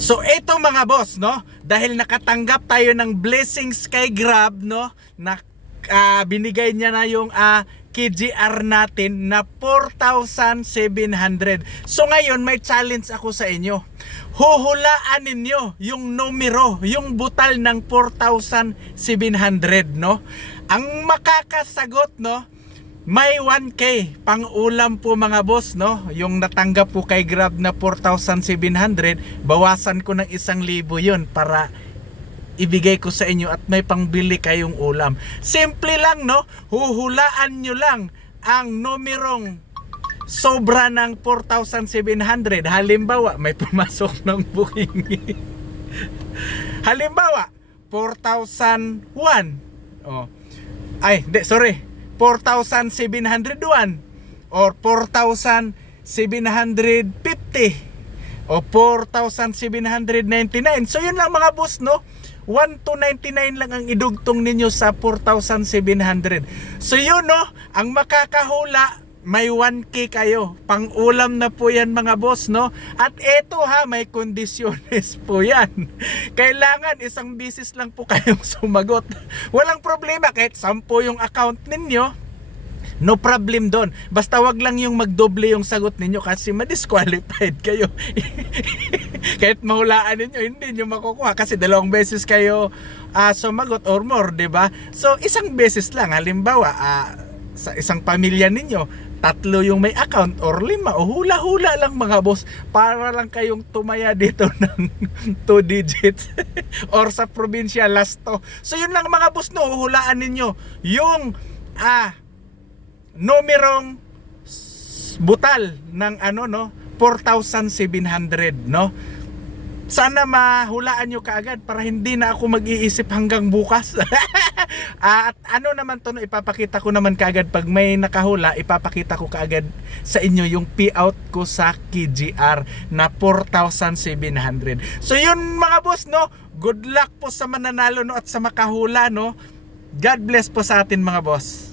So ito mga boss, no, dahil nakatanggap tayo ng blessings kay Grab, no, na binigay niya na yung KGR natin na 4,700. So ngayon may challenge ako sa inyo. Huhulaan ninyo yung numero, yung butal ng 4,700, no. Ang makakasagot, no, may 1K pang ulam po mga boss, no. Yung natanggap po kay Grab na 4,700, bawasan ko ng 1,000 yun para ibigay ko sa inyo at may pangbili kayong ulam. Simple lang, no. Huhulaan nyo lang ang numerong sobra ng 4,700. Halimbawa, may pumasok ng booking. Halimbawa, 4,001. Oh. Ay, sorry. 4,701 or 4,750 o 4,799. So yun lang mga boss, no. 1 to 99 lang ang idugtong ninyo sa 4,700. So yun, no, ang makakahula may 1K kayo. Pang-ulam na po yan mga boss, no. At eto may kondisyones po yan. Kailangan isang bisis lang po kayong sumagot. Walang problema kahit 10 yung account ninyo. No problem doon. Basta wag lang yung magdoble yung sagot ninyo kasi ma-disqualified kayo. Kahit mahulaan ninyo, hindi nyo makukuha kasi 2 beses kayo sumagot or more, 'di ba? So isang beses lang. Halimbawa, sa isang pamilya ninyo, 3 yung may account or 5 o hula-hula lang mga boss para lang kayong tumaya dito ng 2 digits or sa probinsya last to. So yun lang mga boss, no, hulaan ninyo yung numerong butal ng 4,700, no. Sana mahulaan nyo kaagad para hindi na ako mag-iisip hanggang bukas. At naman to, no, ipapakita ko naman kaagad pag may nakahula, ipapakita ko kaagad sa inyo yung payout ko sa KGR na 4,700. So yun mga boss, no, good luck po sa mananalo, no, at sa makahula, no. God bless po sa atin mga boss.